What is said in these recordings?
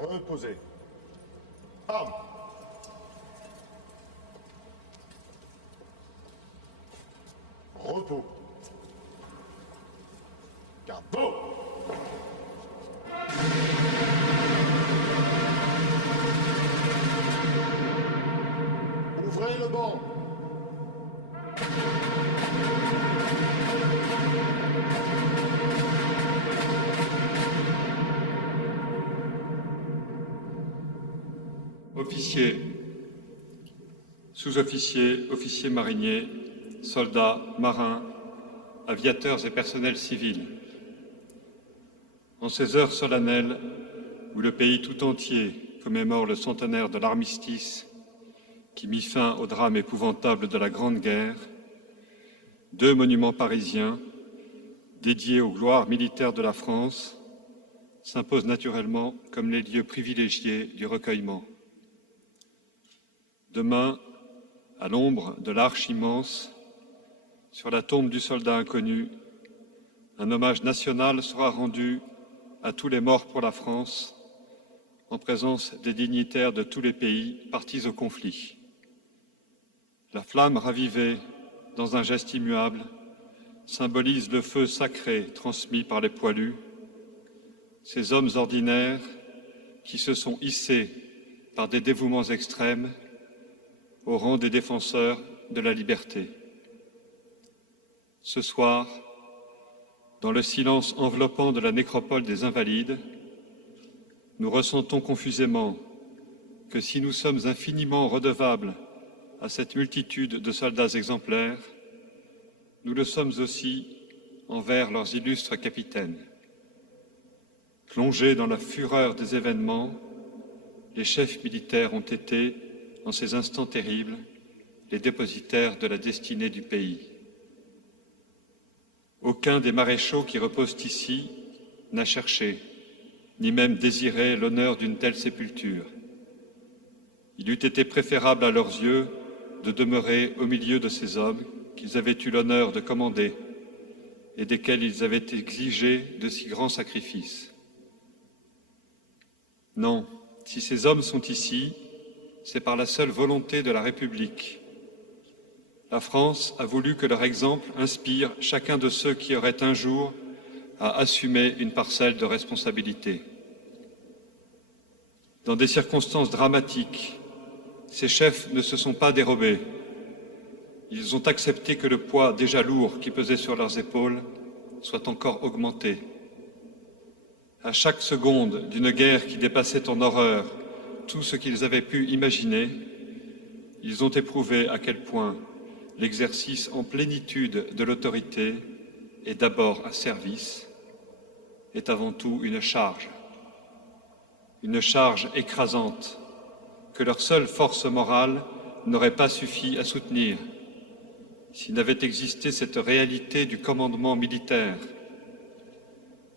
Reposez. Armes. Repos. Carbo. Ouvrez le banc. Officiers, sous-officiers, officiers mariniers, soldats, marins, aviateurs et personnels civils. En ces heures solennelles où le pays tout entier commémore le centenaire de l'armistice qui mit fin au drame épouvantable de la Grande Guerre, deux monuments parisiens dédiés aux gloires militaires de la France s'imposent naturellement comme les lieux privilégiés du recueillement. Demain, à l'ombre de l'arche immense, sur la tombe du soldat inconnu, un hommage national sera rendu à tous les morts pour la France, en présence des dignitaires de tous les pays partis au conflit. La flamme ravivée dans un geste immuable symbolise le feu sacré transmis par les poilus, ces hommes ordinaires qui se sont hissés par des dévouements extrêmes au rang des défenseurs de la liberté. Ce soir, dans le silence enveloppant de la nécropole des Invalides, nous ressentons confusément que si nous sommes infiniment redevables à cette multitude de soldats exemplaires, nous le sommes aussi envers leurs illustres capitaines. Plongés dans la fureur des événements, les chefs militaires ont été, en ces instants terribles, les dépositaires de la destinée du pays. Aucun des maréchaux qui reposent ici n'a cherché, ni même désiré l'honneur d'une telle sépulture. Il eût été préférable à leurs yeux de demeurer au milieu de ces hommes qu'ils avaient eu l'honneur de commander et desquels ils avaient exigé de si grands sacrifices. Non, si ces hommes sont ici, c'est par la seule volonté de la République. La France a voulu que leur exemple inspire chacun de ceux qui auraient un jour à assumer une parcelle de responsabilité. Dans des circonstances dramatiques, ces chefs ne se sont pas dérobés. Ils ont accepté que le poids déjà lourd qui pesait sur leurs épaules soit encore augmenté. À chaque seconde d'une guerre qui dépassait en horreur tout ce qu'ils avaient pu imaginer, ils ont éprouvé à quel point l'exercice en plénitude de l'autorité est d'abord un service, est avant tout une charge écrasante que leur seule force morale n'aurait pas suffi à soutenir s'il n'avait existé cette réalité du commandement militaire,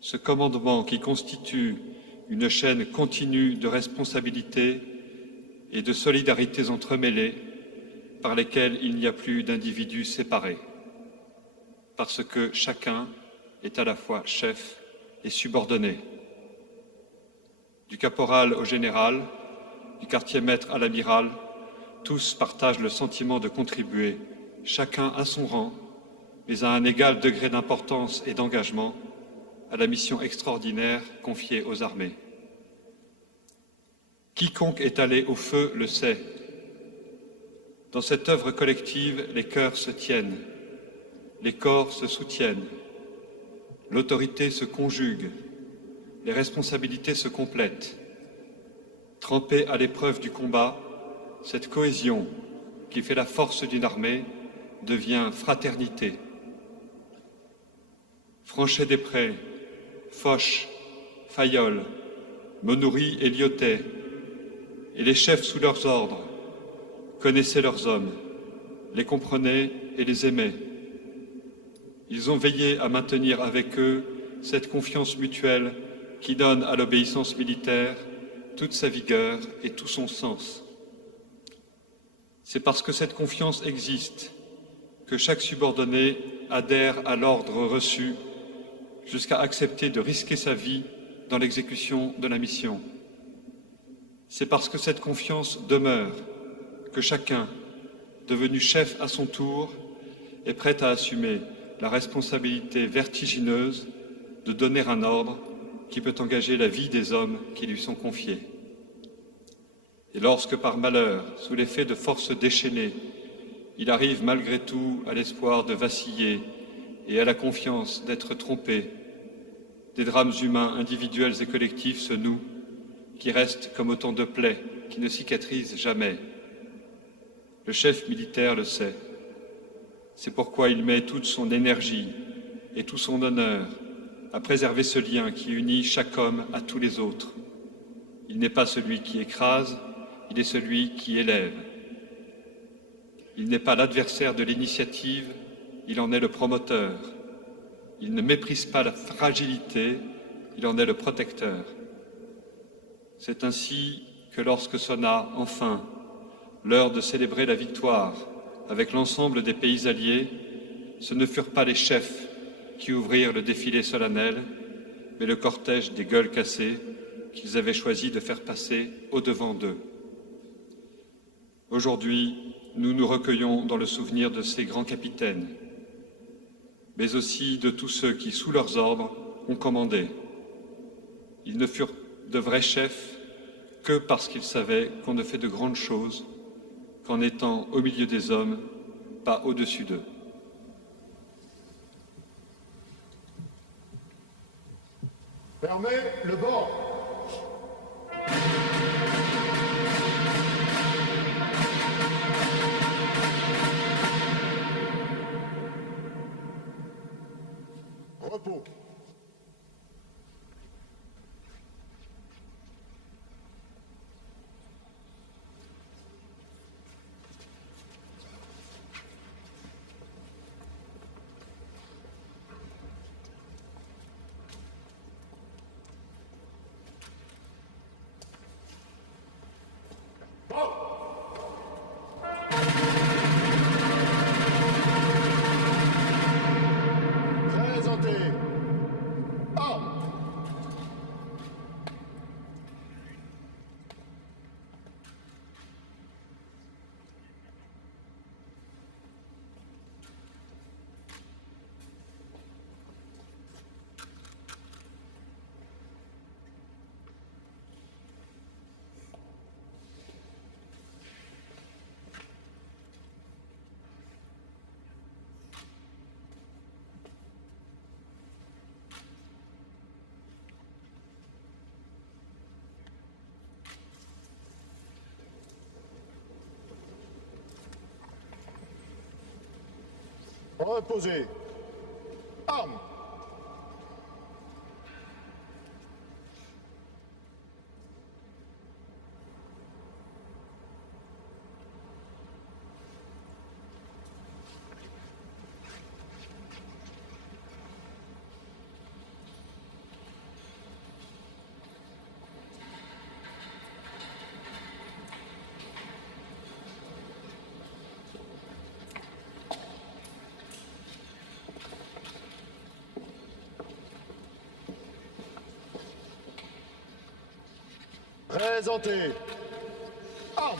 ce commandement qui constitue une chaîne continue de responsabilités et de solidarités entremêlées par lesquelles il n'y a plus d'individus séparés, parce que chacun est à la fois chef et subordonné. Du caporal au général, du quartier-maître à l'amiral, tous partagent le sentiment de contribuer, chacun à son rang, mais à un égal degré d'importance et d'engagement, à la mission extraordinaire confiée aux armées. Quiconque est allé au feu le sait. Dans cette œuvre collective, les cœurs se tiennent, les corps se soutiennent, l'autorité se conjugue, les responsabilités se complètent. Trempée à l'épreuve du combat, cette cohésion qui fait la force d'une armée devient fraternité. Franchet-des-Prés, Foch, Fayolle, Monoury et Lyotet, et les chefs sous leurs ordres, connaissaient leurs hommes, les comprenaient et les aimaient. Ils ont veillé à maintenir avec eux cette confiance mutuelle qui donne à l'obéissance militaire toute sa vigueur et tout son sens. C'est parce que cette confiance existe que chaque subordonné adhère à l'ordre reçu jusqu'à accepter de risquer sa vie dans l'exécution de la mission. C'est parce que cette confiance demeure que chacun, devenu chef à son tour, est prêt à assumer la responsabilité vertigineuse de donner un ordre qui peut engager la vie des hommes qui lui sont confiés. Et lorsque par malheur, sous l'effet de forces déchaînées, il arrive malgré tout à l'espoir de vaciller et à la confiance d'être trompé, des drames humains individuels et collectifs se nouent, qui restent comme autant de plaies qui ne cicatrisent jamais. Le chef militaire le sait. C'est pourquoi il met toute son énergie et tout son honneur à préserver ce lien qui unit chaque homme à tous les autres. Il n'est pas celui qui écrase, il est celui qui élève. Il n'est pas l'adversaire de l'initiative, il en est le promoteur. Il ne méprise pas la fragilité, il en est le protecteur. C'est ainsi que lorsque sonna enfin l'heure de célébrer la victoire avec l'ensemble des pays alliés, ce ne furent pas les chefs qui ouvrirent le défilé solennel, mais le cortège des gueules cassées qu'ils avaient choisi de faire passer au-devant d'eux. Aujourd'hui, nous nous recueillons dans le souvenir de ces grands capitaines, mais aussi de tous ceux qui, sous leurs ordres, ont commandé. Ils ne furent de vrais chefs que parce qu'ils savaient qu'on ne fait de grandes choses qu'en étant au milieu des hommes, pas au-dessus d'eux. Fermez le bord. Repos. Présentez. Armes. Reposez. Armes. Présentez. Armes.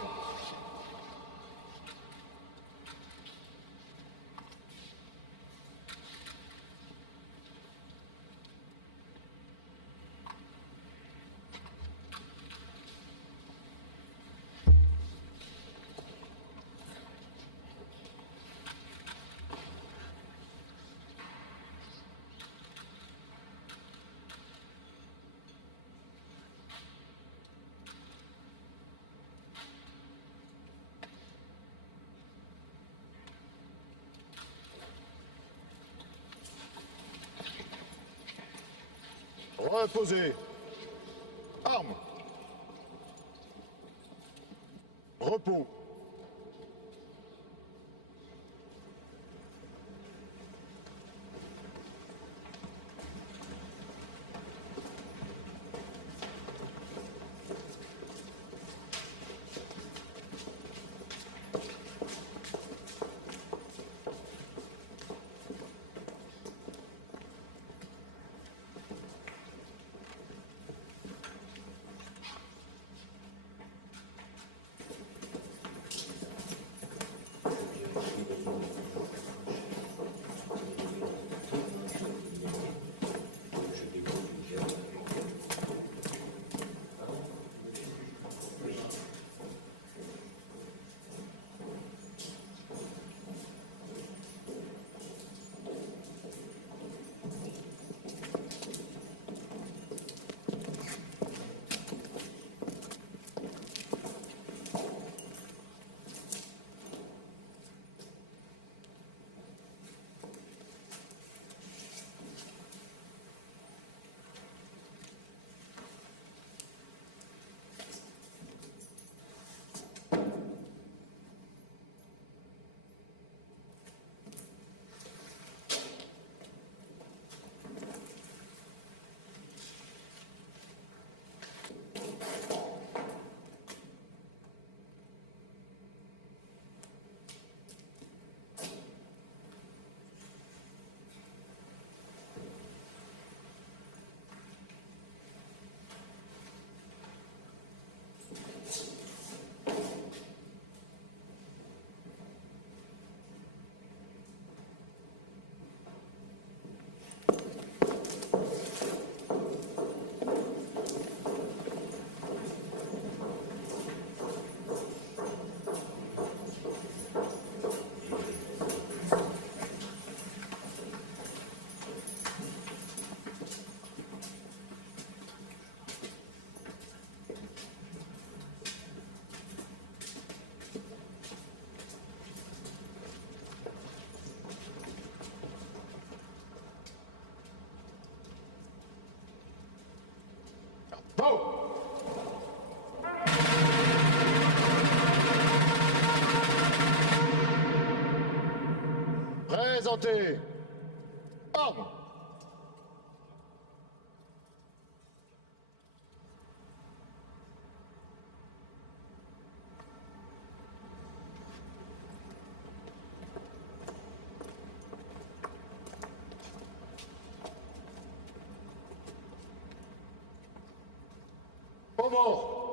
Reposez. Armes. Repos. Bon. Présentez. Armes. Au mort.